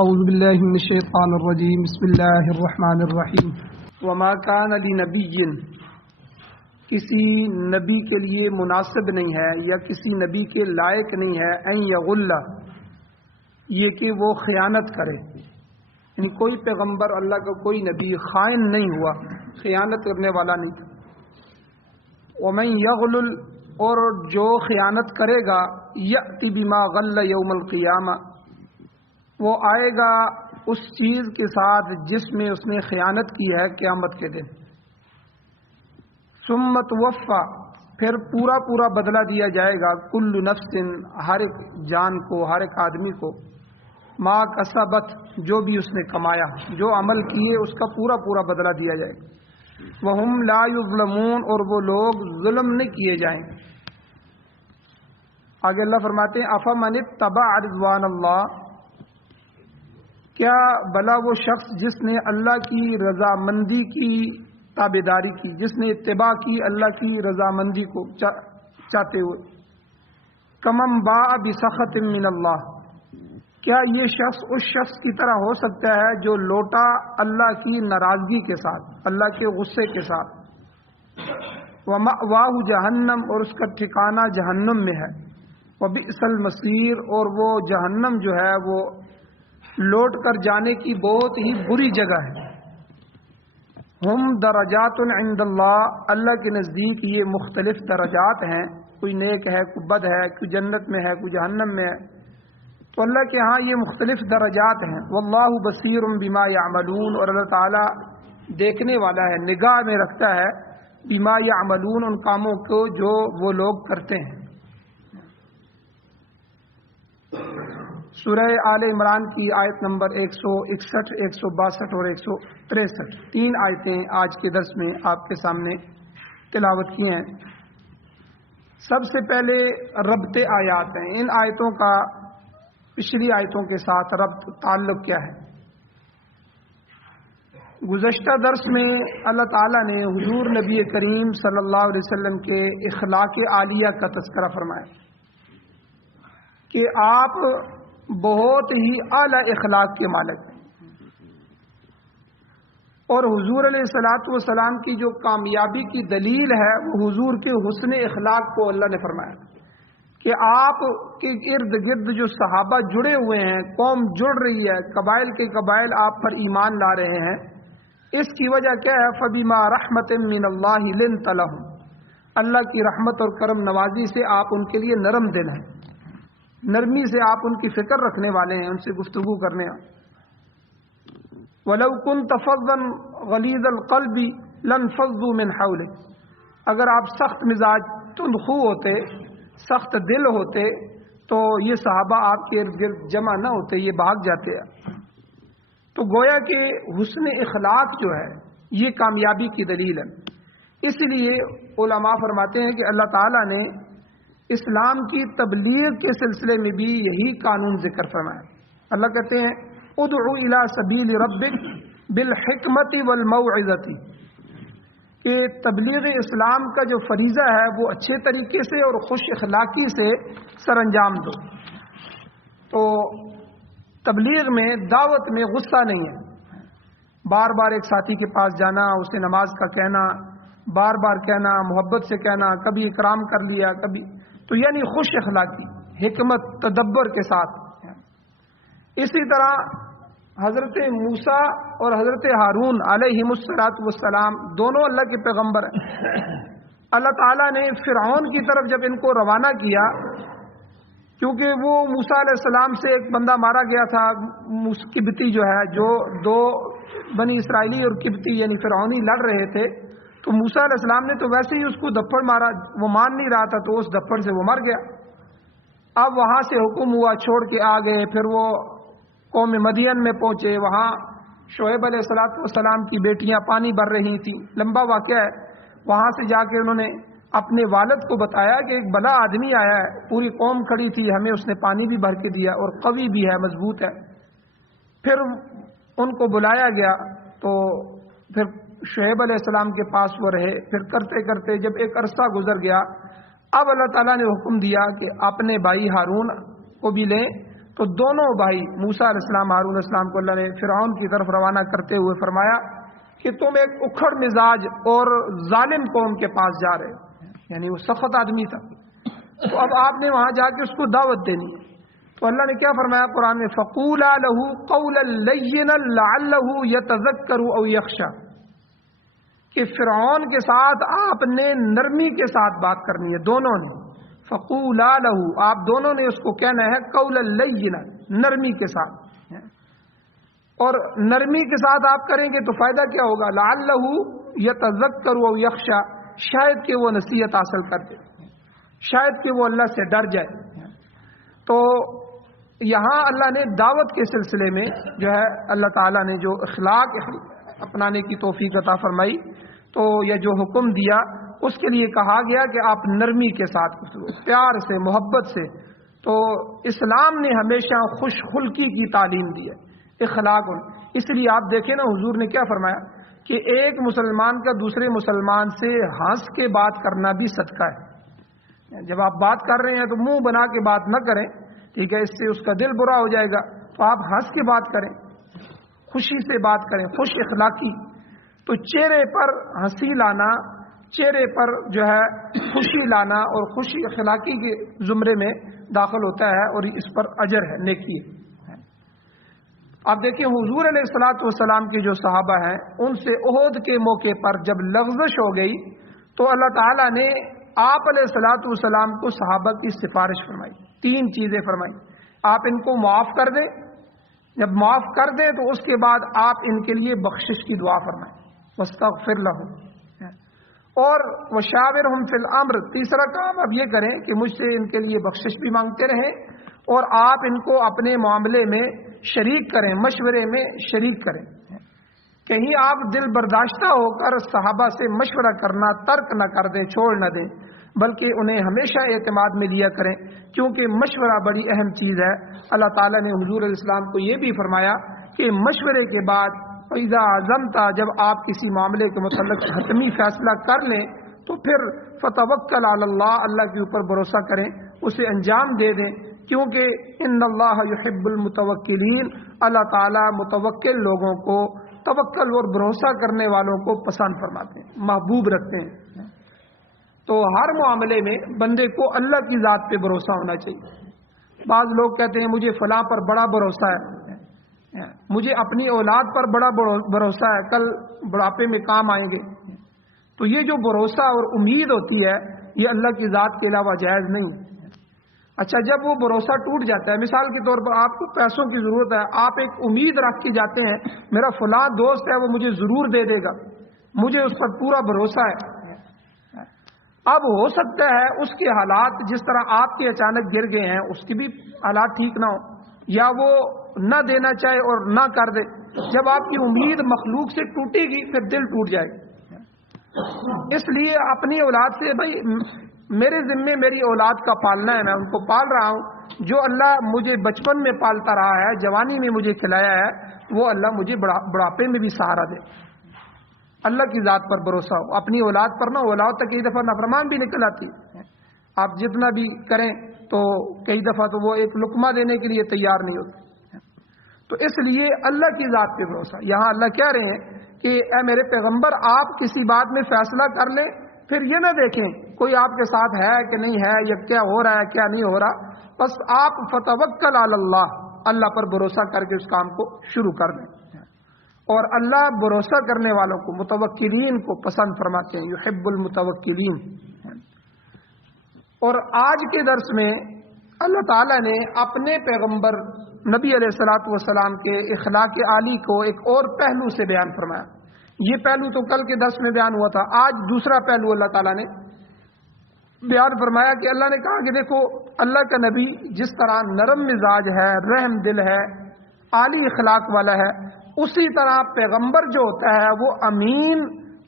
اعوذ باللہ من الشیطان الرجیم بسم اللہ الرحمن الرحیم وما کان لنبی، کسی نبی کے لیے مناسب نہیں ہے یا کسی نبی کے لائق نہیں ہے ان یغل، یہ کہ وہ خیانت کرے، یعنی کوئی پیغمبر اللہ کا کوئی نبی خائن نہیں ہوا، خیانت کرنے والا نہیں۔ ومن یغلل، اور جو خیانت کرے گا یأتی بما غل یوم القیامہ، وہ آئے گا اس چیز کے ساتھ جس میں اس نے خیانت کی ہے قیامت کے دن۔ ثم توفی، پھر پورا پورا بدلہ دیا جائے گا، کل نفس، ہر ایک جان کو، ہر ایک آدمی کو، ما کسبت، جو بھی اس نے کمایا، جو عمل کیے اس کا پورا پورا بدلہ دیا جائے گا۔ وہم لا یظلمون، اور وہ لوگ ظلم نہیں کیے جائیں گے۔ آگے اللہ فرماتے ہیں افمن اتبع رضوان اللہ، کیا بھلا وہ شخص جس نے اللہ کی رضامندی کی تابعداری کی، جس نے اتباع کی اللہ کی رضامندی کو چاہتے ہوئے، کمن باء بسخط من اللہ، کیا یہ شخص اس شخص کی طرح ہو سکتا ہے جو لوٹا اللہ کی ناراضگی کے ساتھ، اللہ کے غصے کے ساتھ۔ ومأواہ جہنم، اور اس کا ٹھکانہ جہنم میں ہے۔ وبئس المصیر، اور وہ جہنم جو ہے وہ لوٹ کر جانے کی بہت ہی بری جگہ ہے۔ ہم درجات عند اللہ، اللہ کے نزدیک یہ مختلف درجات ہیں، کوئی نیک ہے، کوئی بد ہے، کوئی جنت میں ہے، کوئی جہنم میں ہے، تو اللہ کے ہاں یہ مختلف درجات ہیں۔ واللہ بصیر بما یعملون، اور اللہ تعالیٰ دیکھنے والا ہے، نگاہ میں رکھتا ہے، بما یعملون، ان کاموں کو جو وہ لوگ کرتے ہیں۔ سورہ آل عمران کی آیت نمبر 161، 162 اور 163، 3 آیتیں آج کے درس میں آپ کے سامنے تلاوت کی ہیں۔ سب سے پہلے ربط آیات ہیں، ان آیتوں کا پچھلی آیتوں کے ساتھ ربط تعلق کیا ہے۔ گزشتہ درس میں اللہ تعالیٰ نے حضور نبی کریم صلی اللہ علیہ وسلم کے اخلاق عالیہ کا تذکرہ فرمایا کہ آپ بہت ہی اعلیٰ اخلاق کے مالک ہیں، اور حضور علیہ السلام کی جو کامیابی کی دلیل ہے وہ حضور کے حسن اخلاق کو اللہ نے فرمایا کہ آپ کے ارد گرد جو صحابہ جڑے ہوئے ہیں، قوم جڑ رہی ہے، قبائل کے قبائل آپ پر ایمان لا رہے ہیں، اس کی وجہ کیا ہے؟ فبما رحمت من اللہ لنت لهم، اللہ کی رحمت اور کرم نوازی سے آپ ان کے لیے نرم دل ہیں، نرمی سے آپ ان کی فکر رکھنے والے ہیں، ان سے گفتگو کرنے ہیں۔ وَلَوْ كُنْتَ فَظًّا غَلِيظَ الْقَلْبِ لَانفَضُّوا مِنْ حَوْلِكَ، اگر آپ سخت مزاج، تندخو ہوتے، سخت دل ہوتے تو یہ صحابہ آپ کے ارد گرد جمع نہ ہوتے، یہ بھاگ جاتے ہیں۔ تو گویا کہ حسن اخلاق جو ہے یہ کامیابی کی دلیل ہے۔ اس لیے علماء فرماتے ہیں کہ اللہ تعالیٰ نے اسلام کی تبلیغ کے سلسلے میں بھی یہی قانون ذکر فرمایا۔ اللہ کہتے ہیں ادعو الی سبیل ربک بالحکمت والموعظۃ، کہ تبلیغ اسلام کا جو فریضہ ہے وہ اچھے طریقے سے اور خوش اخلاقی سے سر انجام دو۔ تو تبلیغ میں، دعوت میں غصہ نہیں ہے، بار بار ایک ساتھی کے پاس جانا، اسے نماز کا کہنا، بار بار کہنا، محبت سے کہنا، کبھی اکرام کر لیا، کبھی، تو یعنی خوش اخلاقی، حکمت، تدبر کے ساتھ۔ اسی طرح حضرت موسیٰ اور حضرت ہارون علیہم السلام دونوں اللہ کے پیغمبر ہیں۔ اللہ تعالیٰ نے فرعون کی طرف جب ان کو روانہ کیا، کیونکہ وہ موسیٰ علیہ السلام سے ایک بندہ مارا گیا تھا، قبطی جو ہے، جو دو بنی اسرائیلی اور قبطی یعنی فرعونی لڑ رہے تھے، تو موسیٰ علیہ السلام نے تو ویسے ہی اس کو دھپڑ مارا، وہ مان نہیں رہا تھا، تو اس دھپڑ سے وہ مر گیا۔ اب وہاں سے حکم ہوا، چھوڑ کے آ گئے، پھر وہ قوم مدین میں پہنچے، وہاں شعیب علیہ السلام کی بیٹیاں پانی بھر رہی تھیں، لمبا واقعہ ہے۔ وہاں سے جا کے انہوں نے اپنے والد کو بتایا کہ ایک بڑا آدمی آیا ہے، پوری قوم کھڑی تھی، ہمیں اس نے پانی بھی بھر کے دیا اور قوی بھی ہے، مضبوط ہے۔ پھر ان کو بلایا گیا، تو پھر شعیب علیہ السلام کے پاس وہ رہے، پھر کرتے کرتے جب ایک عرصہ گزر گیا، اب اللہ تعالیٰ نے حکم دیا کہ اپنے بھائی ہارون کو بھی لیں تو دونوں بھائی موسیٰ علیہ السلام ہارون علیہ السلام کو اللہ نے فرعون کی طرف روانہ کرتے ہوئے فرمایا کہ تم ایک اکھڑ مزاج اور ظالم قوم کے پاس جا رہے ہو، یعنی وہ سخت آدمی تھا، تو اب آپ نے وہاں جا کے اس کو دعوت دینی ہے۔ تو اللہ نے کیا فرمایا قرآن میں، فَقُولَا لَهُ قَوْلًا لَيِّنًا لَعَلَّهُ يَتَذَكَّرُ أَوْ يَخْشَىٰ، کہ فرعون کے ساتھ آپ نے نرمی کے ساتھ بات کرنی ہے، دونوں نے۔ فَقُولَا لَهُ، آپ دونوں نے اس کو کہنا ہے قَوْلًا لَيِّنًا، نرمی کے ساتھ، اور نرمی کے ساتھ آپ کریں گے تو فائدہ کیا ہوگا، لَعَلَّهُ يَتَذَكَّرُ أَوْ يَخْشَىٰ، شاید کہ وہ نصیحت حاصل کر دے، شاید کہ وہ اللہ سے ڈر جائے۔ تو یہاں اللہ نے دعوت کے سلسلے میں جو ہے اللہ تعالیٰ نے جو اخلاق اپنانے کی توفیق عطا فرمائی، تو یہ جو حکم دیا اس کے لیے کہا گیا کہ آپ نرمی کے ساتھ، پیار سے، محبت سے۔ تو اسلام نے ہمیشہ خوش خلقی کی تعلیم دی ہے، اخلاق۔ اس لیے آپ دیکھیں نا، حضور نے کیا فرمایا کہ ایک مسلمان کا دوسرے مسلمان سے ہنس کے بات کرنا بھی صدقہ ہے۔ جب آپ بات کر رہے ہیں تو منہ بنا کے بات نہ کریں، ٹھیک ہے، اس سے اس کا دل برا ہو جائے گا، تو آپ ہنس کے بات کریں، خوشی سے بات کریں، خوش اخلاقی۔ تو چہرے پر ہنسی لانا، چہرے پر جو ہے خوشی لانا اور خوشی اخلاقی کے زمرے میں داخل ہوتا ہے، اور اس پر اجر ہے، نیکی ہے۔ آپ دیکھیں حضور علیہ الصلوۃ والسلام کے جو صحابہ ہیں، ان سے احد کے موقع پر جب لغزش ہو گئی تو اللہ تعالیٰ نے آپ علیہ الصلوۃ والسلام کو صحابہ کی سفارش فرمائی، 3 چیزیں فرمائی۔ آپ ان کو معاف کر دیں، جب معاف کر دیں تو اس کے بعد آپ ان کے لیے بخشش کی دعا فرمائیں، واستغفر لہم، اور وشاورہم فی الامر، تیسرا کام آپ یہ کریں کہ مجھ سے ان کے لیے بخشش بھی مانگتے رہیں، اور آپ ان کو اپنے معاملے میں شریک کریں، مشورے میں شریک کریں۔ کہیں آپ دل برداشتہ ہو کر صحابہ سے مشورہ کرنا ترک نہ کر دیں، چھوڑ نہ دیں، بلکہ انہیں ہمیشہ اعتماد میں لیا کریں، کیونکہ مشورہ بڑی اہم چیز ہے۔ اللہ تعالیٰ نے حضور علیہ السلام کو یہ بھی فرمایا کہ مشورے کے بعد فَإِذَا عَزَمْتَ، جب آپ کسی معاملے کے متعلق حتمی فیصلہ کر لیں تو پھر فَتَوَكَّلْ عَلَى اللَّهِ، اللہ کے اوپر بھروسہ کریں، اسے انجام دے دیں، کیونکہ ان اللہ یحب المتوکلین، اللہ تعالیٰ متوکل لوگوں کو، توکل اور بھروسہ کرنے والوں کو پسند فرماتے ہیں، محبوب رکھتے ہیں۔ تو ہر معاملے میں بندے کو اللہ کی ذات پہ بھروسہ ہونا چاہیے۔ بعض لوگ کہتے ہیں مجھے فلاں پر بڑا بھروسہ ہے، مجھے اپنی اولاد پر بڑا بھروسہ ہے، کل بڑھاپے میں کام آئیں گے۔ تو یہ جو بھروسہ اور امید ہوتی ہے، یہ اللہ کی ذات کے علاوہ جائز نہیں۔ اچھا، جب وہ بھروسہ ٹوٹ جاتا ہے، مثال کے طور پر آپ کو پیسوں کی ضرورت ہے، آپ ایک امید رکھ کے جاتے ہیں میرا فلاں دوست ہے وہ مجھے ضرور دے دے گا، مجھے اس پر پورا بھروسہ ہے۔ اب ہو سکتا ہے اس کے حالات جس طرح آپ کے اچانک گر گئے ہیں، اس کی بھی حالات ٹھیک نہ ہو، یا وہ نہ دینا چاہے اور نہ کر دے۔ جب آپ کی امید مخلوق سے ٹوٹے گی پھر دل ٹوٹ جائے گا۔ اس لیے اپنی اولاد سے، بھائی میرے ذمے میری اولاد کا پالنا ہے، میں ان کو پال رہا ہوں، جو اللہ مجھے بچپن میں پالتا رہا ہے، جوانی میں مجھے کھلایا ہے، وہ اللہ مجھے بڑھاپے میں بھی سہارا دے۔ اللہ کی ذات پر بھروسہ ہو، اپنی اولاد پر نہ۔ اولاد تک کئی دفعہ نافرمان بھی نکل آتی ہے، آپ جتنا بھی کریں تو کئی دفعہ تو وہ ایک لقمہ دینے کے لیے تیار نہیں ہوتی۔ تو اس لیے اللہ کی ذات پہ بھروسہ۔ یہاں اللہ کہہ رہے ہیں کہ اے میرے پیغمبر، آپ کسی بات میں فیصلہ کر لیں، پھر یہ نہ دیکھیں کوئی آپ کے ساتھ ہے کہ نہیں ہے، یا کیا ہو رہا ہے کیا نہیں ہو رہا، بس آپ فتوکل علی اللہ، اللہ پر بھروسہ کر کے اس کام کو شروع کر دیں۔ اور اللہ بھروسہ کرنے والوں کو، متوکلین کو پسند فرماتے ہیں، یحب المتوکلین۔ اور آج کے درس میں اللہ تعالیٰ نے اپنے پیغمبر نبی علیہ الصلوۃ والسلام کے اخلاق عالی کو ایک اور پہلو سے بیان فرمایا۔ یہ پہلو تو کل کے درس میں بیان ہوا تھا، آج دوسرا پہلو اللہ تعالیٰ نے بیان فرمایا کہ اللہ نے کہا کہ دیکھو، اللہ کا نبی جس طرح نرم مزاج ہے، رحم دل ہے، عالی اخلاق والا ہے، اسی طرح پیغمبر جو ہوتا ہے وہ امین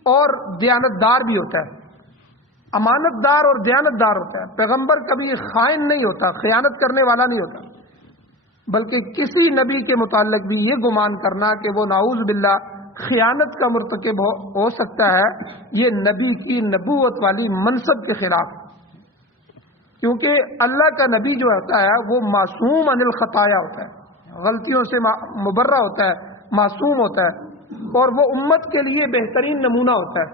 اور دیانت دار بھی ہوتا ہے، امانت دار اور دیانت دار ہوتا ہے۔ پیغمبر کبھی خائن نہیں ہوتا، خیانت کرنے والا نہیں ہوتا، بلکہ کسی نبی کے متعلق بھی یہ گمان کرنا کہ وہ نعوذ باللہ خیانت کا مرتکب ہو سکتا ہے، یہ نبی کی نبوت والی منصب کے خلاف۔ کیونکہ اللہ کا نبی جو ہوتا ہے وہ معصوم عن الخطایا ہوتا ہے، غلطیوں سے مبرہ ہوتا ہے، معصوم ہوتا ہے، اور وہ امت کے لیے بہترین نمونہ ہوتا ہے۔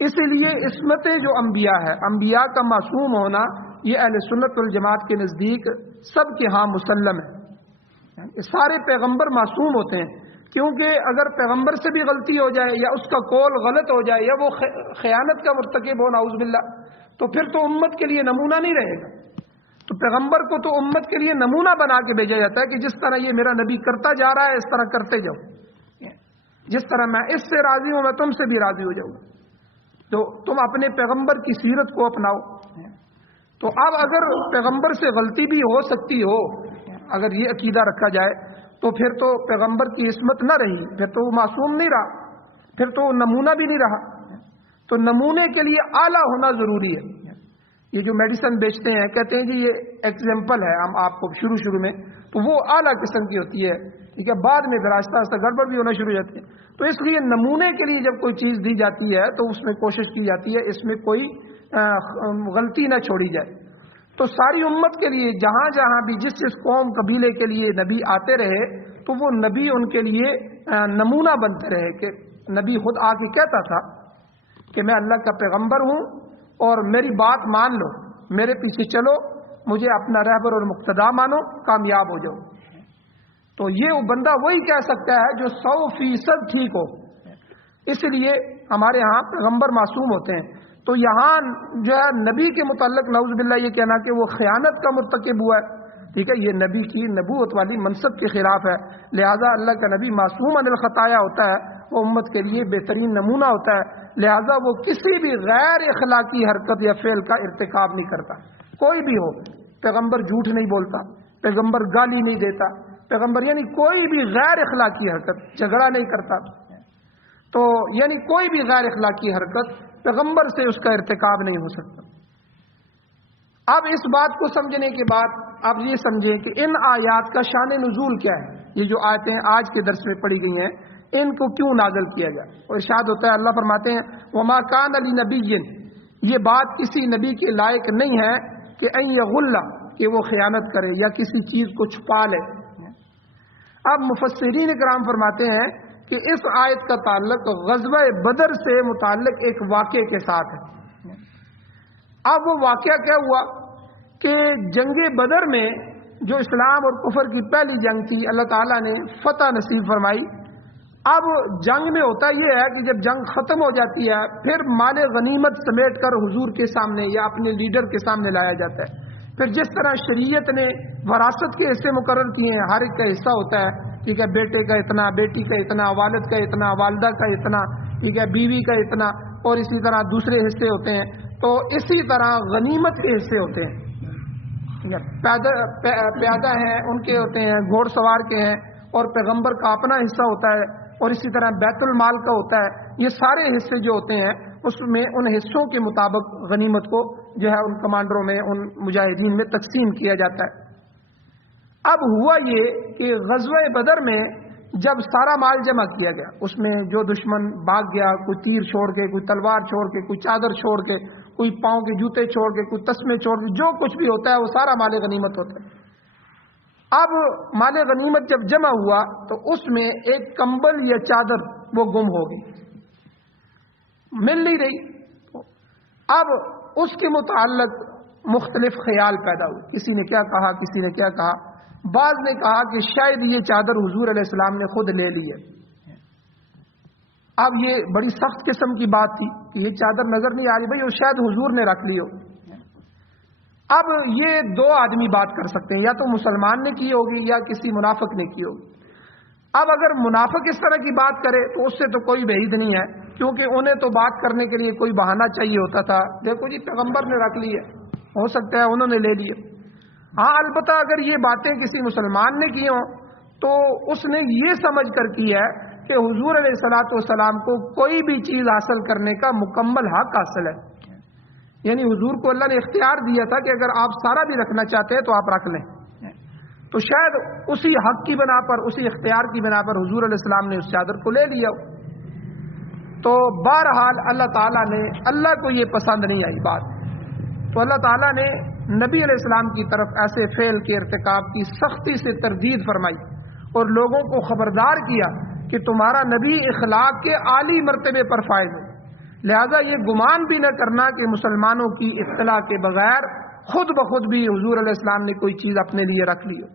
اسی لیے عصمت جو انبیاء ہے، انبیاء کا معصوم ہونا یہ اہل سنت والجماعت کے نزدیک سب کے ہاں مسلم ہے۔ سارے پیغمبر معصوم ہوتے ہیں، کیونکہ اگر پیغمبر سے بھی غلطی ہو جائے یا اس کا قول غلط ہو جائے یا وہ خیانت کا مرتکب ہو نعوذ باللہ، تو پھر تو امت کے لیے نمونہ نہیں رہے گا۔ تو پیغمبر کو تو امت کے لیے نمونہ بنا کے بھیجا جاتا ہے کہ جس طرح یہ میرا نبی کرتا جا رہا ہے اس طرح کرتے جاؤ، جس طرح میں اس سے راضی ہوں میں تم سے بھی راضی ہو جاؤں، تو تم اپنے پیغمبر کی سیرت کو اپناؤ۔ تو اب اگر پیغمبر سے غلطی بھی ہو سکتی ہو، اگر یہ عقیدہ رکھا جائے تو پھر تو پیغمبر کی عصمت نہ رہی، پھر تو وہ معصوم نہیں رہا، پھر تو وہ نمونہ بھی نہیں رہا۔ تو نمونے کے لیے اعلیٰ ہونا ضروری ہے۔ یہ جو میڈیسن بیچتے ہیں کہتے ہیں جی یہ ایگزامپل ہے ہم آپ کو شروع میں، تو وہ اعلیٰ قسم کی ہوتی ہے، ٹھیک ہے، بعد میں آہستہ آہستہ گڑبڑ بھی ہونا شروع ہو جاتی ہے۔ تو اس لیے نمونے کے لیے جب کوئی چیز دی جاتی ہے تو اس میں کوشش کی جاتی ہے اس میں کوئی غلطی نہ چھوڑی جائے۔ تو ساری امت کے لیے جہاں جہاں بھی جس قوم قبیلے کے لیے نبی آتے رہے تو وہ نبی ان کے لیے نمونہ بنتے رہے، کہ نبی خود آ کے کہتا تھا کہ میں اللہ کا پیغمبر ہوں اور میری بات مان لو، میرے پیچھے چلو، مجھے اپنا رہبر اور مقتدا مانو، کامیاب ہو جاؤ۔ تو یہ بندہ وہی کہہ سکتا ہے جو 100% ٹھیک ہو۔ اس لیے ہمارے ہاں پیغمبر معصوم ہوتے ہیں۔ تو یہاں جو ہے نبی کے متعلق نعوذ باللہ یہ کہنا کہ وہ خیانت کا مرتکب ہوا ہے، ٹھیک ہے، یہ نبی کی نبوت والی منصب کے خلاف ہے۔ لہذا اللہ کا نبی معصوم عن الخطایا ہوتا ہے، وہ امت کے لیے بہترین نمونہ ہوتا ہے، لہذا وہ کسی بھی غیر اخلاقی حرکت یا فعل کا ارتکاب نہیں کرتا، کوئی بھی ہو۔ پیغمبر جھوٹ نہیں بولتا، پیغمبر گالی نہیں دیتا، پیغمبر یعنی کوئی بھی غیر اخلاقی حرکت، جھگڑا نہیں کرتا، تو یعنی کوئی بھی غیر اخلاقی حرکت پیغمبر سے اس کا ارتکاب نہیں ہو سکتا۔ اب اس بات کو سمجھنے کے بعد آپ یہ سمجھیں کہ ان آیات کا شان نزول کیا ہے، یہ جو آیتیں آج کے درس میں پڑھی گئی ہیں ان کو کیوں نازل کیا گیا۔ اور ارشاد ہوتا ہے، اللہ فرماتے ہیں وما کان لنبی، یہ بات کسی نبی کے لائق نہیں ہے کہ ان یغل، کہ وہ خیانت کرے یا کسی چیز کو چھپا لے۔ اب مفسرین کرام فرماتے ہیں کہ اس آیت کا تعلق غزوہ بدر سے متعلق ایک واقعے کے ساتھ ہے۔ اب وہ واقعہ کیا ہوا کہ جنگ بدر میں جو اسلام اور کفر کی پہلی جنگ تھی، اللہ تعالیٰ نے فتح نصیب فرمائی۔ اب جنگ میں ہوتا یہ ہے کہ جب جنگ ختم ہو جاتی ہے پھر مال غنیمت سمیٹ کر حضور کے سامنے یا اپنے لیڈر کے سامنے لایا جاتا ہے۔ پھر جس طرح شریعت نے وراثت کے حصے مقرر کیے ہیں، ہر ایک کا حصہ ہوتا ہے، ٹھیک ہے، بیٹے کا اتنا، بیٹی کا اتنا، والد کا اتنا، والدہ کا اتنا، ٹھیک ہے، بیوی کا اتنا، اور اسی طرح دوسرے حصے ہوتے ہیں۔ تو اسی طرح غنیمت کے حصے ہوتے ہیں، پیادہ ہیں ان کے ہوتے ہیں، گھوڑ سوار کے ہیں، اور پیغمبر کا اپنا حصہ ہوتا ہے، اور اسی طرح بیت المال کا ہوتا ہے۔ یہ سارے حصے جو ہوتے ہیں اس میں ان حصوں کے مطابق غنیمت کو جو ہے ان کمانڈروں میں، ان مجاہدین میں تقسیم کیا جاتا ہے۔ اب ہوا یہ کہ غزوہ بدر میں جب سارا مال جمع کیا گیا، اس میں جو دشمن بھاگ گیا، کوئی تیر چھوڑ کے، کوئی تلوار چھوڑ کے، کوئی چادر چھوڑ کے، کوئی پاؤں کے جوتے چھوڑ کے، کوئی تسمے چھوڑ کے، جو کچھ بھی ہوتا ہے وہ سارا مال غنیمت ہوتا ہے۔ اب مال غنیمت جب جمع ہوا تو اس میں ایک کمبل یا چادر وہ گم ہو گئی، مل نہیں رہی۔ اب اس کے متعلق مختلف خیال پیدا ہوئے، کسی نے کیا کہا، کسی نے کیا کہا۔ بعض نے کہا کہ شاید یہ چادر حضور علیہ السلام نے خود لے لی ہے۔ اب یہ بڑی سخت قسم کی بات تھی کہ یہ چادر نظر نہیں آ رہی، بھائی وہ شاید حضور نے رکھ لی ہو۔ اب یہ دو آدمی بات کر سکتے ہیں، یا تو مسلمان نے کی ہوگی یا کسی منافق نے کی ہوگی۔ اب اگر منافق اس طرح کی بات کرے تو اس سے تو کوئی بعید نہیں ہے، کیونکہ انہیں تو بات کرنے کے لیے کوئی بہانہ چاہیے ہوتا تھا، دیکھو جی پیغمبر نے رکھ لی ہے، ہو سکتا ہے انہوں نے لے لی ہے۔ ہاں البتہ اگر یہ باتیں کسی مسلمان نے کی ہوں تو اس نے یہ سمجھ کر کی ہے کہ حضور علیہ الصلوۃ والسلام کو کوئی بھی چیز حاصل کرنے کا مکمل حق حاصل ہے، یعنی حضور کو اللہ نے اختیار دیا تھا کہ اگر آپ سارا بھی رکھنا چاہتے ہیں تو آپ رکھ لیں۔ تو شاید اسی حق کی بنا پر، اسی اختیار کی بنا پر حضور علیہ السلام نے اس چادر کو لے لیا۔ تو بہرحال اللہ تعالیٰ نے، اللہ کو یہ پسند نہیں آئی بات تو اللہ تعالیٰ نے نبی علیہ السلام کی طرف ایسے فعل کے ارتکاب کی سختی سے تردید فرمائی اور لوگوں کو خبردار کیا کہ تمہارا نبی اخلاق کے عالی مرتبے پر فائز ہے، لہذا یہ گمان بھی نہ کرنا کہ مسلمانوں کی اطلاع کے بغیر خود بخود بھی حضور علیہ السلام نے کوئی چیز اپنے لیے رکھ لی ہو۔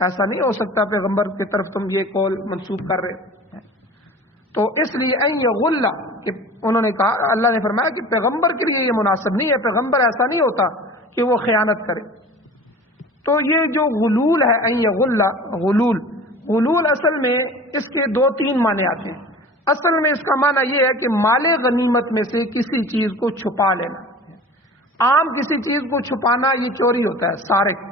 ایسا نہیں ہو سکتا، پیغمبر کی طرف تم یہ قول منسوب کر رہے۔ تو اس لیے این یغل کہ انہوں نے کہا، اللہ نے فرمایا کہ پیغمبر کے لیے یہ مناسب نہیں ہے، پیغمبر ایسا نہیں ہوتا کہ وہ خیانت کرے۔ تو یہ جو غلول ہے، این یغل، غلول اصل میں اس کے 2-3 معنی آتے ہیں۔ اصل میں اس کا معنی یہ ہے کہ مال غنیمت میں سے کسی چیز کو چھپا لینا۔ عام کسی چیز کو چھپانا یہ چوری ہوتا ہے، سارق،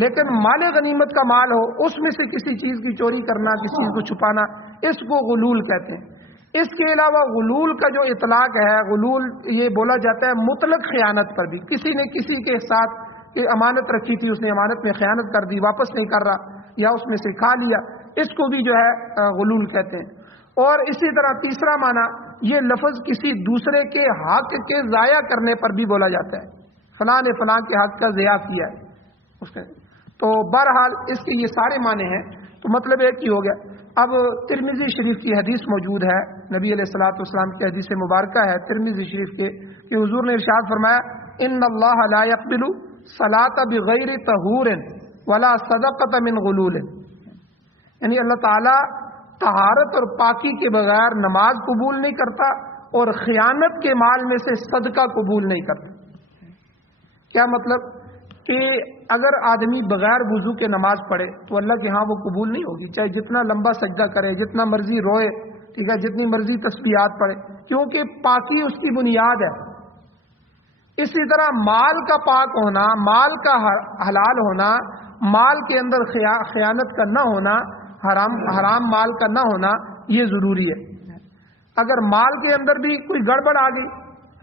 لیکن مال غنیمت کا مال ہو اس میں سے کسی چیز کی چوری کرنا، کسی چیز کو چھپانا، اس کو غلول کہتے ہیں۔ اس کے علاوہ غلول کا جو اطلاق ہے، غلول یہ بولا جاتا ہے مطلق خیانت پر بھی۔ کسی نے کسی کے ساتھ امانت رکھی تھی، اس نے امانت میں خیانت کر دی، واپس نہیں کر رہا یا اس میں سے کھا لیا، اس کو بھی جو ہے غلول کہتے ہیں۔ اور اسی طرح تیسرا معنی یہ لفظ کسی دوسرے کے حق کے ضائع کرنے پر بھی بولا جاتا ہے، فلاں نے فلاں کے حق کا ضیاع کیا ہے اس نے۔ تو بہرحال اس کے یہ سارے معنی ہیں، تو مطلب ایک ہی ہو گیا۔ اب ترمذی شریف کی حدیث موجود ہے، نبی علیہ الصلوۃ والسلام کی حدیث مبارکہ ہے ترمذی شریف کے، کہ حضور نے ارشاد فرمایا ان اللہ لا يقبل صلاۃ بغیر طہور ولا صدقۃ من غلول، یعنی اللہ تعالیٰ طہارت اور پاکی کے بغیر نماز قبول نہیں کرتا اور خیانت کے مال میں سے صدقہ قبول نہیں کرتا۔ کیا مطلب؟ کہ اگر آدمی بغیر وضو کے نماز پڑھے تو اللہ کے ہاں وہ قبول نہیں ہوگی، چاہے جتنا لمبا سجدہ کرے، جتنا مرضی روئے، ٹھیک ہے، جتنی مرضی تسبیحات پڑھے، کیونکہ پاکی اس کی بنیاد ہے۔ اسی طرح مال کا پاک ہونا، مال کا حلال ہونا، مال کے اندر خیانت کا نہ ہونا، حرام مال کا نہ ہونا، یہ ضروری ہے۔ اگر مال کے اندر بھی کوئی گڑبڑ آ گئی،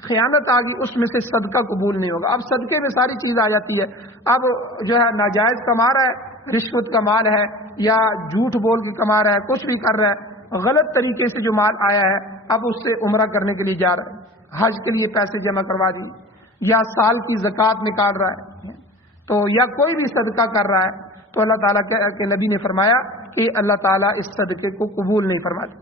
خیانت آ گئی، اس میں سے صدقہ قبول نہیں ہوگا۔ اب صدقے میں ساری چیز آ جاتی ہے، اب جو ہے ناجائز کما رہا ہے، رشوت کا مال ہے یا جھوٹ بول کے کما رہا ہے، کچھ بھی کر رہا ہے، غلط طریقے سے جو مال آیا ہے، اب اس سے عمرہ کرنے کے لیے جا رہا ہے، حج کے لیے پیسے جمع کروا دی، یا سال کی زکوٰۃ نکال رہا ہے، تو یا کوئی بھی صدقہ کر رہا ہے، تو اللہ تعالیٰ کے نبی نے فرمایا کہ اللہ تعالیٰ اس صدقے کو قبول نہیں فرماتے،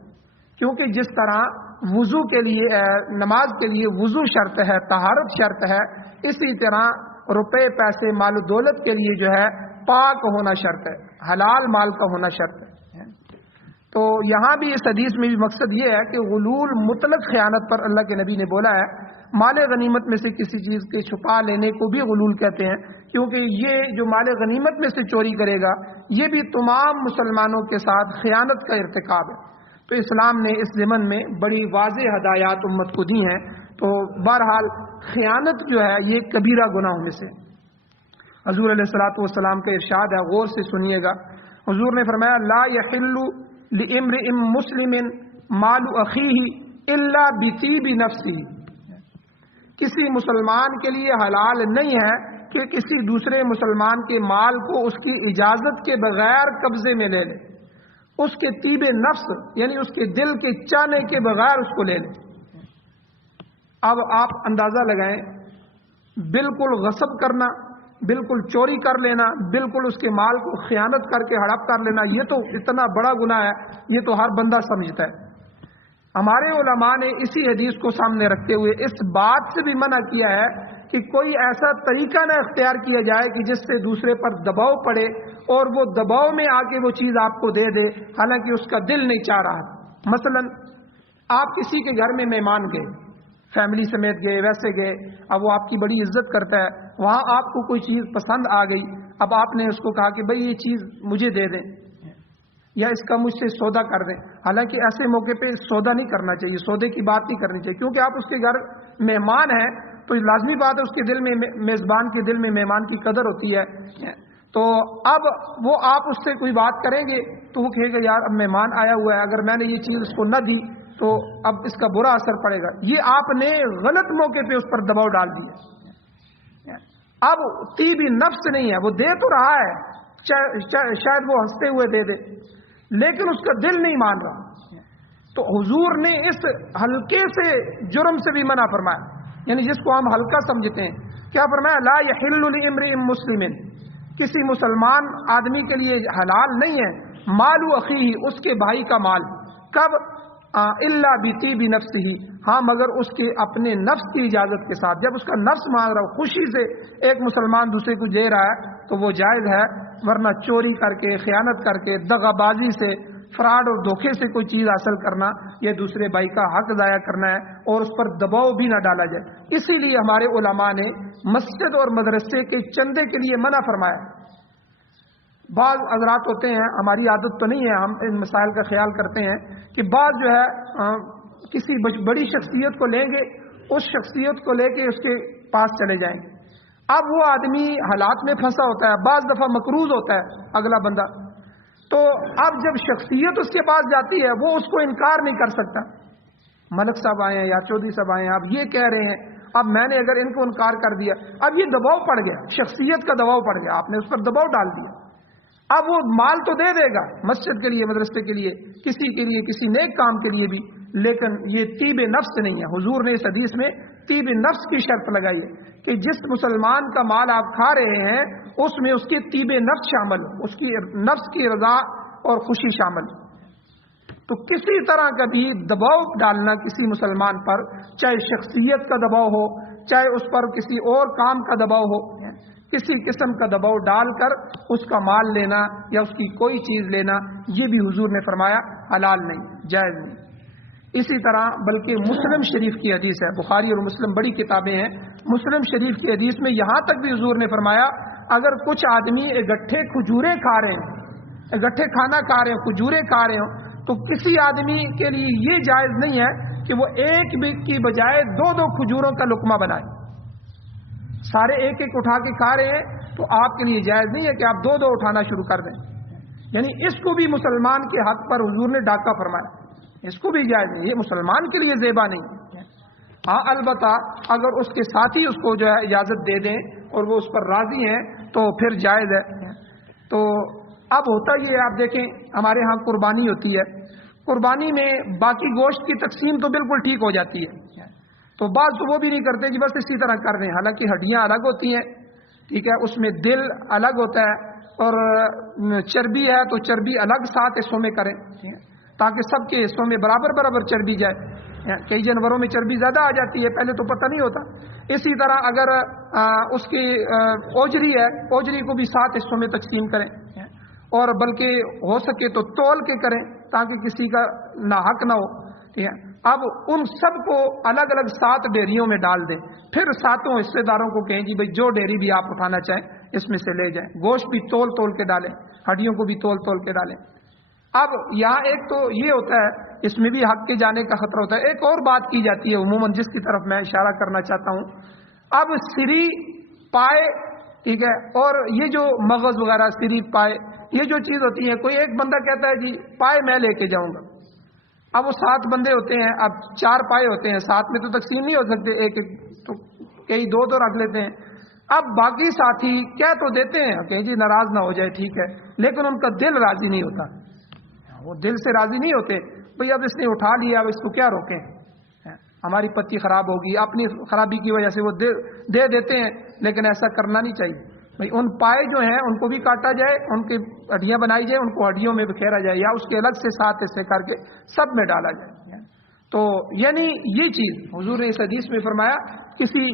کیونکہ جس طرح وضو کے لیے، نماز کے لیے وضو شرط ہے، طہارت شرط ہے، اسی طرح روپے پیسے مال و دولت کے لیے جو ہے پاک ہونا شرط ہے، حلال مال کا ہونا شرط ہے۔ تو یہاں بھی اس حدیث میں بھی مقصد یہ ہے کہ غلول مطلق خیانت پر اللہ کے نبی نے بولا ہے۔ مال غنیمت میں سے کسی چیز کے چھپا لینے کو بھی غلول کہتے ہیں، کیونکہ یہ جو مال غنیمت میں سے چوری کرے گا یہ بھی تمام مسلمانوں کے ساتھ خیانت کا ارتکاب ہے۔ تو اسلام نے اس ضمن میں بڑی واضح ہدایات امت کو دی ہیں۔ تو بہرحال خیانت جو ہے یہ کبیرہ گناہوں میں سے۔ حضور علیہ الصلوۃ والسلام کا ارشاد ہے، غور سے سنیے گا، حضور نے فرمایا لا يحل لامرئ مسلم مال اخیہ الا بطیب نفسہ، کسی مسلمان کے لیے حلال نہیں ہے کہ کسی دوسرے مسلمان کے مال کو اس کی اجازت کے بغیر قبضے میں لے لے، اس کے طیب نفس یعنی اس کے دل کے چاہنے کے بغیر اس کو لے لے۔ اب آپ اندازہ لگائیں، بالکل غصب کرنا، بالکل چوری کر لینا، بالکل اس کے مال کو خیانت کر کے ہڑپ کر لینا، یہ تو اتنا بڑا گناہ ہے، یہ تو ہر بندہ سمجھتا ہے۔ ہمارے علماء نے اسی حدیث کو سامنے رکھتے ہوئے اس بات سے بھی منع کیا ہے کہ کوئی ایسا طریقہ نہ اختیار کیا جائے کہ جس سے دوسرے پر دباؤ پڑے اور وہ دباؤ میں آ کے وہ چیز آپ کو دے دے حالانکہ اس کا دل نہیں چاہ رہا۔ مثلا آپ کسی کے گھر میں مہمان گئے، فیملی سمیت گئے، ویسے گئے، اب وہ آپ کی بڑی عزت کرتا ہے، وہاں آپ کو کوئی چیز پسند آ گئی، اب آپ نے اس کو کہا کہ بھئی یہ چیز مجھے دے دیں یا اس کا مجھ سے سودا کر دیں، حالانکہ ایسے موقع پہ سودا نہیں کرنا چاہیے، سودے کی بات نہیں کرنی چاہیے، کیونکہ آپ اس کے گھر مہمان ہیں تو لازمی بات ہے اس کے دل میں، میزبان کے دل میں مہمان کی قدر ہوتی ہے۔ تو اب وہ آپ اس سے کوئی بات کریں گے تو وہ کہے گا یار اب مہمان آیا ہوا ہے، اگر میں نے یہ چیز اس کو نہ دی تو اب اس کا برا اثر پڑے گا، یہ آپ نے غلط موقع پہ اس پر دباؤ ڈال دیا۔ اب طیب نفس نہیں ہے، وہ دے تو رہا ہے، شاید وہ ہنستے ہوئے دے دے لیکن اس کا دل نہیں مان رہا، تو حضور نے اس ہلکے سے جرم سے بھی منع فرمایا۔ یعنی جس کو ہم ہلکا سمجھتے ہیں. کیا فرمایا؟ لا یحل لامرئ مسلم، کسی مسلمان آدمی کے لیے حلال نہیں ہے مال اخیہ، اس کے بھائی کا مال. کب؟ الا بطیب نفسہ، ہاں مگر اس کے اپنے نفس کی اجازت کے ساتھ. جب اس کا نفس مانگ رہا ہو، خوشی سے ایک مسلمان دوسرے کو دے رہا ہے تو وہ جائز ہے، ورنہ چوری کر کے، خیانت کر کے، دغا بازی سے، فراڈ اور دھوکے سے کوئی چیز حاصل کرنا، یہ دوسرے بھائی کا حق ضائع کرنا ہے اور اس پر دباؤ بھی نہ ڈالا جائے. اسی لیے ہمارے علماء نے مسجد اور مدرسے کے چندے کے لیے منع فرمایا. بعض حضرات ہوتے ہیں، ہماری عادت تو نہیں ہے، ہم ان مسائل کا خیال کرتے ہیں کہ بعض جو ہے کسی بڑی شخصیت کو لیں گے، اس شخصیت کو لے کے اس کے پاس چلے جائیں. اب وہ آدمی حالات میں پھنسا ہوتا ہے، بعض دفعہ مقروض ہوتا ہے اگلا بندہ، تو اب جب شخصیت اس کے پاس جاتی ہے وہ اس کو انکار نہیں کر سکتا. ملک صاحب آئے ہیں یا چودھری صاحب آئے ہیں، اب یہ کہہ رہے ہیں، اب میں نے اگر ان کو انکار کر دیا، اب یہ دباؤ پڑ گیا، شخصیت کا دباؤ پڑ گیا، آپ نے اس پر دباؤ ڈال دیا. اب وہ مال تو دے دے گا مسجد کے لیے، مدرسے کے لیے، کسی کے لیے، کسی نیک کام کے لیے بھی، لیکن یہ طیب نفس نہیں ہے. حضور نے اس حدیث میں طیب نفس کی شرط لگائی ہے کہ جس مسلمان کا مال آپ کھا رہے ہیں اس میں اس کی طیب نفس شامل ہو، اس کی نفس کی رضا اور خوشی شامل. تو کسی طرح کا بھی دباؤ ڈالنا کسی مسلمان پر، چاہے شخصیت کا دباؤ ہو، چاہے اس پر کسی اور کام کا دباؤ ہو، کسی قسم کا دباؤ ڈال کر اس کا مال لینا یا اس کی کوئی چیز لینا، یہ بھی حضور نے فرمایا حلال نہیں، جائز نہیں. اسی طرح بلکہ مسلم شریف کی حدیث ہے، بخاری اور مسلم بڑی کتابیں ہیں، مسلم شریف کی حدیث میں یہاں تک بھی حضور نے فرمایا اگر کچھ آدمی اکٹھے کھجوریں کھا رہے ہیں، اکٹھے کھانا کھا رہے ہیں، کھجوریں کھا رہے ہوں، تو کسی آدمی کے لیے یہ جائز نہیں ہے کہ وہ ایک کی بجائے دو دو کھجوروں کا لقمہ بنائے. سارے ایک ایک اٹھا کے کھا رہے ہیں تو آپ کے لیے جائز نہیں ہے کہ آپ دو دو اٹھانا شروع کر دیں. یعنی اس کو بھی مسلمان کے حق پر حضور نے ڈاکہ فرمایا، اس کو بھی جائز نہیں، یہ مسلمان کے لیے زیبا نہیں. ہاں البتہ اگر اس کے ساتھی اس کو جو ہے اجازت دے دیں اور وہ اس پر راضی ہیں تو پھر جائز ہے. تو اب ہوتا یہ ہے، آپ دیکھیں ہمارے ہاں قربانی ہوتی ہے، قربانی میں باقی گوشت کی تقسیم تو بالکل ٹھیک ہو جاتی ہے، تو بعض تو وہ بھی نہیں کرتے کہ بس اسی طرح کر رہے ہیں، حالانکہ ہڈیاں الگ ہوتی ہیں، ٹھیک ہے، اس میں دل الگ ہوتا ہے اور چربی ہے تو چربی الگ 7 حصوں میں کریں تاکہ سب کے حصوں میں برابر برابر چربی جائے. کئی جانوروں میں چربی زیادہ آ جاتی ہے، پہلے تو پتہ نہیں ہوتا. اسی طرح اگر اس کی اوجری ہے، اوجری کو بھی 7 حصوں میں تقسیم کریں، اور بلکہ ہو سکے تو تول کے کریں تاکہ کسی کا ناحق نہ ہو. ٹھیک ہے، اب ان سب کو الگ الگ 7 ڈیریوں میں ڈال دیں، پھر 7 حصے داروں کو کہیں جی بھائی جو ڈیری بھی آپ اٹھانا چاہیں اس میں سے لے جائیں. گوشت بھی تول تول کے ڈالیں، ہڈیوں کو بھی تول تول کے ڈالیں. اب یہاں ایک تو یہ ہوتا ہے، اس میں بھی حق کے جانے کا خطرہ ہوتا ہے. ایک اور بات کی جاتی ہے عموماً جس کی طرف میں اشارہ کرنا چاہتا ہوں، اب سری پائے، ٹھیک ہے، اور یہ جو مغز وغیرہ، سری پائے، یہ جو چیز ہوتی ہے، کوئی ایک بندہ کہتا ہے جی پائے میں لے کے جاؤں گا. اب وہ 7 بندے ہوتے ہیں، اب 4 پائے ہوتے ہیں، 7 میں تو تقسیم نہیں ہو سکتے، ایک ایک تو کئی 2 تو رکھ لیتے ہیں. اب باقی ساتھی کیا تو دیتے ہیں کہ جی ناراض نہ ہو جائے، ٹھیک ہے، لیکن ان کا دل راضی نہیں ہوتا، وہ دل سے راضی نہیں ہوتے. بھئی اب اس نے اٹھا لیا، اب اس کو کیا روکیں، ہماری پتی خراب ہوگی، اپنی خرابی کی وجہ سے وہ دے دیتے ہیں، لیکن ایسا کرنا نہیں چاہیے. بھئی ان پائے جو ہیں ان کو بھی کاٹا جائے، ان کی ہڈیاں بنائی جائے، ان کو ہڈیوں میں بکھیرا جائے، یا اس کے الگ سے 7 حصے کر کے سب میں ڈالا جائے. تو یعنی یہ چیز حضور نے اس حدیث میں فرمایا کسی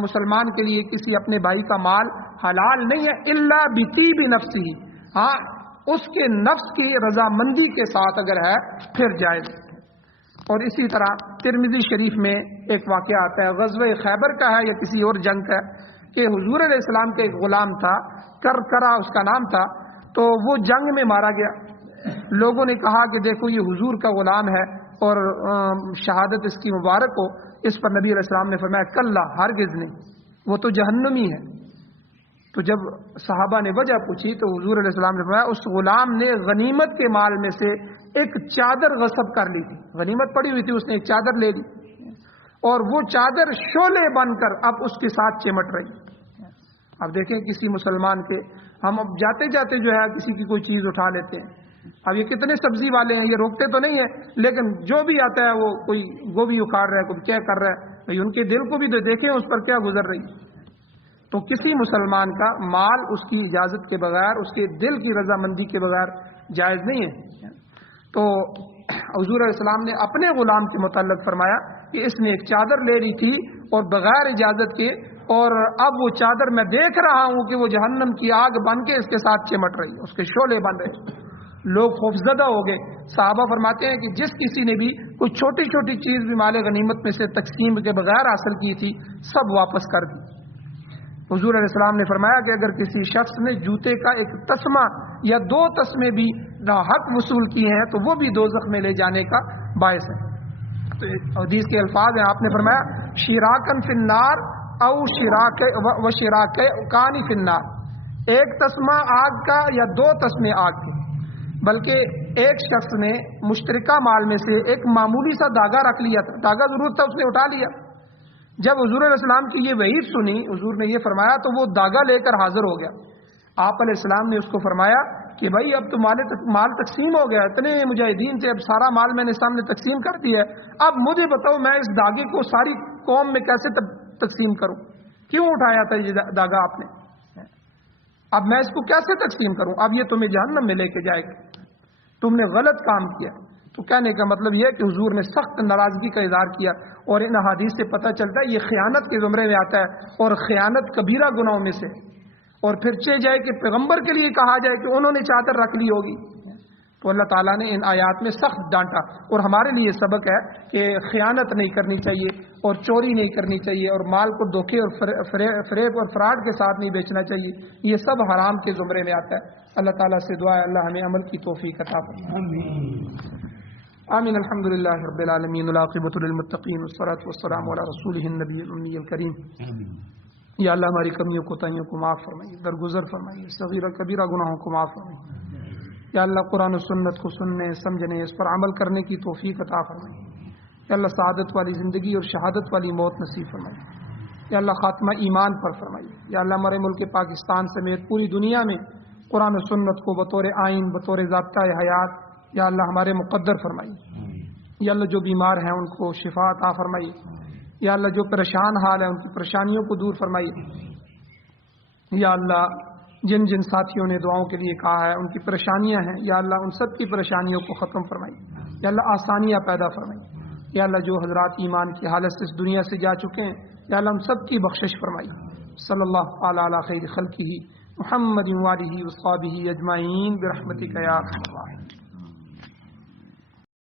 مسلمان کے لیے کسی اپنے بھائی کا مال حلال نہیں ہے الا بطیب نفسی، ہاں اس کے نفس کی رضامندی کے ساتھ اگر ہے پھر جائز. اور اسی طرح ترمذی شریف میں ایک واقعہ آتا ہے، غزوہ خیبر کا ہے یا کسی اور جنگ کا، کہ حضور علیہ السلام کا ایک غلام تھا، کرکرا اس کا نام تھا، تو وہ جنگ میں مارا گیا. لوگوں نے کہا کہ دیکھو یہ حضور کا غلام ہے اور شہادت اس کی مبارک ہو. اس پر نبی علیہ السلام نے فرمایا کلا، ہرگز نہیں، وہ تو جہنمی ہے. تو جب صحابہ نے وجہ پوچھی تو حضور علیہ السلام نے فرمایا اس غلام نے غنیمت کے مال میں سے ایک چادر غصب کر لی تھی، غنیمت پڑی ہوئی تھی، اس نے ایک چادر لے لی اور وہ چادر شعلے بن کر اب اس کے ساتھ چمٹ رہی. اب دیکھیں کسی مسلمان کے، ہم اب جاتے جاتے جو ہے کسی کی کوئی چیز اٹھا لیتے ہیں. اب یہ کتنے سبزی والے ہیں، یہ روکتے تو نہیں ہیں، لیکن جو بھی آتا ہے وہ کوئی گوبھی اکھاڑ رہا ہے، کوئی کیا کر رہا ہے، بھئی ان کے دل کو بھی تو دیکھیں اس پر کیا گزر رہی. تو کسی مسلمان کا مال اس کی اجازت کے بغیر، اس کے دل کی رضامندی کے بغیر جائز نہیں ہے. تو حضور علیہ السلام نے اپنے غلام کے متعلق فرمایا کہ اس نے ایک چادر لے لی تھی اور بغیر اجازت کے، اور اب وہ چادر میں دیکھ رہا ہوں کہ وہ جہنم کی آگ بن کے اس کے ساتھ چمٹ رہی ہے، اس کے شعلے بن رہے. لوگ خوفزدہ ہو گئے. صحابہ فرماتے ہیں کہ جس کسی نے بھی کوئی چھوٹی چھوٹی چیز بھی مال غنیمت میں سے تقسیم کے بغیر حاصل کی تھی، سب واپس کر دی. حضور علیہ السلام نے فرمایا کہ اگر کسی شخص نے جوتے کا ایک تسمہ یا 2 تسمے بھی حق وصول کیے ہیں تو وہ بھی دوزخ میں لے جانے کا باعث ہے. تو حدیث کے الفاظ ہیں، آپ نے فرمایا شراکن فی النار او شراک و شراک کانی فی النار، ایک تسمہ آگ کا یا 2 تسمے آگ کے. بلکہ ایک شخص نے مشترکہ مال میں سے ایک معمولی سا داغا رکھ لیا تھا، داغا ضرورت تھا، اس نے اٹھا لیا. جب حضور علیہ السلام کی یہ وعید سنی، حضور نے یہ فرمایا تو وہ داغا لے کر حاضر ہو گیا. آپ علیہ السلام نے اس کو فرمایا کہ بھائی اب تو مال تقسیم ہو گیا، اتنے مجاہدین سے اب سارا مال میں نے سامنے تقسیم کر دیا ہے، اب مجھے بتاؤ میں اس داغے کو ساری قوم میں کیسے تقسیم کروں؟ کیوں اٹھایا تھا یہ داغا آپ نے؟ اب میں اس کو کیسے تقسیم کروں؟ اب یہ تمہیں جہنم میں لے کے جائے گا، تم نے غلط کام کیا. تو کہنے کا مطلب یہ ہے کہ حضور نے سخت ناراضگی کا اظہار کیا. اور ان احادیث سے پتہ چلتا ہے یہ خیانت کے زمرے میں آتا ہے، اور خیانت کبیرہ گناہوں میں سے. اور پھر چہ جائے کہ پیغمبر کے لیے کہا جائے کہ انہوں نے چادر رکھ لی ہوگی. تو اللہ تعالیٰ نے ان آیات میں سخت ڈانٹا، اور ہمارے لیے سبق ہے کہ خیانت نہیں کرنی چاہیے اور چوری نہیں کرنی چاہیے اور مال کو دھوکے اور فریب اور فراڈ کے ساتھ نہیں بیچنا چاہیے. یہ سب حرام کے زمرے میں آتا ہے. اللہ تعالیٰ سے دعا ہے اللہ ہمیں عمل کی توفیق عطا فرمائے. آمین. الحمد للہ رب العالمین، والعاقبۃ للمتقین، والصلاۃ والسلام علی رسولہ النبی الامی الکریم. یا اللہ ہماری کمیوں کوتاہیوں کو معاف فرمائیے، درگزر فرمائیے، صغیرہ کبیرہ گناہوں کو معاف فرمائیے. یا اللہ قرآن و سنت کو سننے، سمجھنے، اس پر عمل کرنے کی توفیق عطا فرمائیے. یا اللہ سعادت والی زندگی اور شہادت والی موت نصیب فرمائیے. یا اللہ خاتمہ ایمان پر فرمائیے. یا اللہ ہمارے ملک پاکستان سمیت پوری دنیا میں قرآن و سنت کو بطور آئین، بطور ضابطۂ حیات یا اللہ ہمارے مقدر فرمائیے. یا اللہ جو بیمار ہیں ان کو شفا عطا فرمائیے. یا اللہ جو پریشان حال ہیں ان کی پریشانیوں کو دور فرمائیے. یا اللہ جن جن ساتھیوں نے دعاؤں کے لیے کہا ہے ان کی پریشانیاں ہیں، یا اللہ ان سب کی پریشانیوں کو ختم فرمائیے. یا اللہ آسانیاں پیدا فرمائیے. یا اللہ جو حضرات ایمان کی حالت سے اس دنیا سے جا چکے ہیں، یا اللہ ان سب کی بخشش فرمائیے. صلی اللہ تعالی علی خیر خلقہ محمد وآلہ وصحبہ اجمعین برحمتک یا ارحم الراحمین.